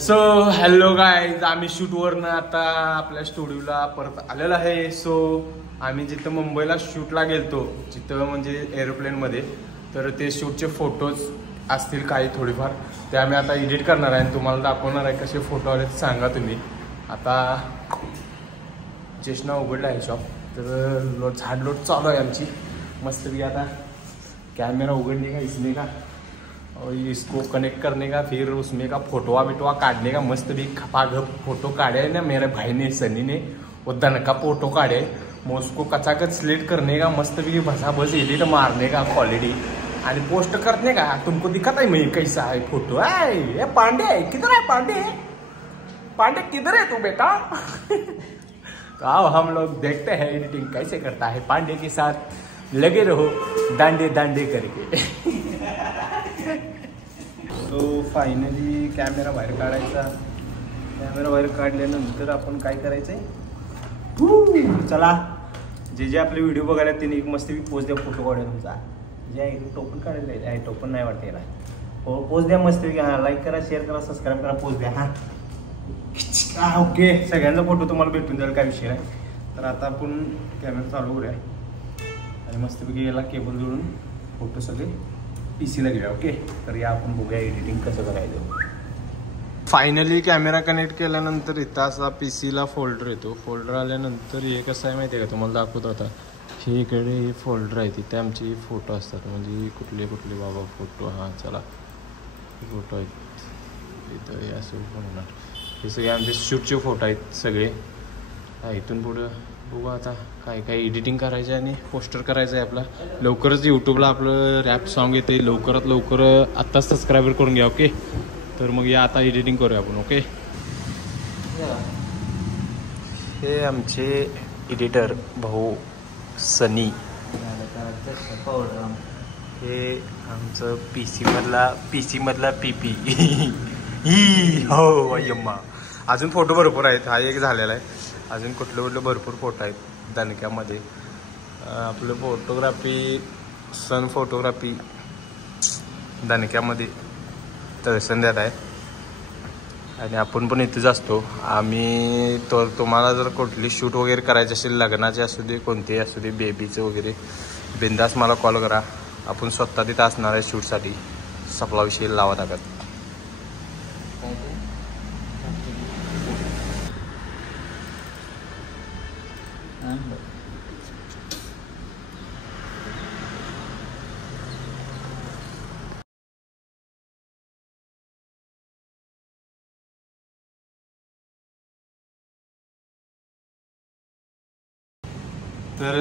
So hello guys, आम्ही शूटवरनं आता आपल्या स्टुडिओला परत आलेलो आहे. सो आम्ही जिथं मुंबईला शूटला गेलतो, जिथं म्हणजे एरोप्लेनमध्ये, तर ते शूटचे फोटोज असतील काही थोडीफार, ते आम्ही आता एडिट करणार आहे आणि तुम्हाला दाखवणार आहे. कसे फोटो आले सांगा तुम्ही. आता चेष्णा उघडला आहे शॉप, तर झाडलोट चालू आहे आमची मस्तपैकी. आता कैमरा उगड़ने का, इसमें का और इसको कनेक्ट करने का, फिर उसमें का फोटोआ बिटवा काटने का. मस्त भी खपाखप फोटो काढ़े ना मेरे भाई ने, सनी ने, वो दन का फोटो काढ़े. मैं उसको कचाकच सिलेक्ट करने का, मस्त भी भसा बस एडिट मारने का क्वालिटी आणि पोस्ट करने का. तुमको दिखता है मैं कैसा है फोटो. ये पांडे किधर है? पांडे पांडे किधर है तू बेटा? तो आओ हम लोग देखते हैं एडिटिंग कैसे करता है पांडे के साथ. लगे रहो दांडे दांडे करके. सो फायनली कॅमेरा बाहेर काढायचा. कॅमेरा बाहेर काढल्यानंतर आपण काय करायचंय, चला जे जे आपले व्हिडिओ बघायला त्यांनी एक मस्त पोज द्या. फोटो काढूया तुमचा. जे टोपन काढायला आहे, टोपन नाही वाटते याला. पोज द्या मस्त. हा लाईक करा, शेअर करा, सबस्क्राईब करा, पोज द्या. हा ओके, सगळ्यांचा फोटो तुम्हाला भेटून जाईल, काय विषय नाही. तर आता आपण कॅमेरा चालू करूया आणि मस्तपैकी याला केबल जोडून फोटो सगळे पीसीला घेऊया. ओके, तर या आपण बघूया एडिटिंग कसं करायचं. फायनली कॅमेरा कनेक्ट केल्यानंतर इथं असा पीसीला फोल्डर येतो. फोल्डर आल्यानंतर हे कसं आहे माहिती आहे का, तुम्हाला दाखवतो आता. हे इकडे फोल्डर आहे, तिथे आमचे फोटो असतात. म्हणजे कुठले कुठले बाबा फोटो. हां चला, फोटो आहेत इथं. हे असं होणार, हे सगळे आमचे शूटचे फोटो आहेत सगळे. इथून पुढं बघू आता काय काय एडिटिंग करायचं आणि पोस्टर करायचं आहे आपला. लवकरच यूट्यूबला आपलं रॅप सॉन्ग येते, लवकरात लवकर आत्ताच सबस्क्रायबर करून घ्या. ओके, तर मग या आता एडिटिंग करूया आपण. ओके, हे आमचे एडिटर भाऊ सनी. हे आमचं पीसी मधला पीपी. हो अय्यम्मा. अजून फोटो भरपूर आहेत. हा एक झालेला आहे. अजून कुठले भरपूर फोटो आहेत दणक्यामध्ये. आपलं फोटोग्राफी, सन फोटोग्राफी दणक्यामध्ये तळसंद्यात आहे. आणि आपण पण इथेच असतो आम्ही. तर तुम्हाला जर कुठली शूट वगैरे करायची असेल, लग्नाचे असू दे, कोणतेही असू दे, बेबीचं वगैरे, बिंदास मला कॉल करा. आपण स्वतः तिथं असणार आहे शूटसाठी. सपला विषय लावा टाकत. तर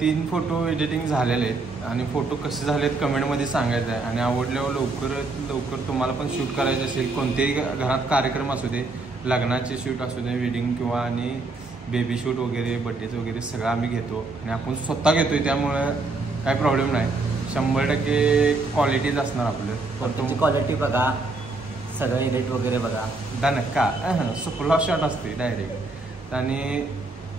3 फोटो एडिटिंग झालेले आहेत आणि फोटो कसे झालेत कमेंटमध्ये सांगायचं आहे. आणि आवडल्यावर लवकर तुम्हाला पण शूट करायचं असेल, कोणतेही घरात कार्यक्रम असू दे, लग्नाचे शूट असू दे, वेडिंग किंवा आणि बेबी शूट वगैरे, बड्डेचं वगैरे सगळं आम्ही घेतो. आणि आपण स्वतः घेतोय, त्यामुळे काही प्रॉब्लेम नाही. 100% क्वालिटीच असणार आपलं. पण तुमची क्वालिटी बघा, सगळं एडिट वगैरे बघा. दणका सुपला शॉट असते डायरेक्ट. आणि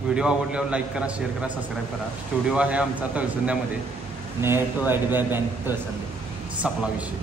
व्हिडिओ आवडल्यावर लाईक करा, शेअर करा, सबस्क्राईब करा. स्टुडिओ आहे आमचा तळसंद्यामध्ये. Next to IDBI bank Talsande. सपला विषय.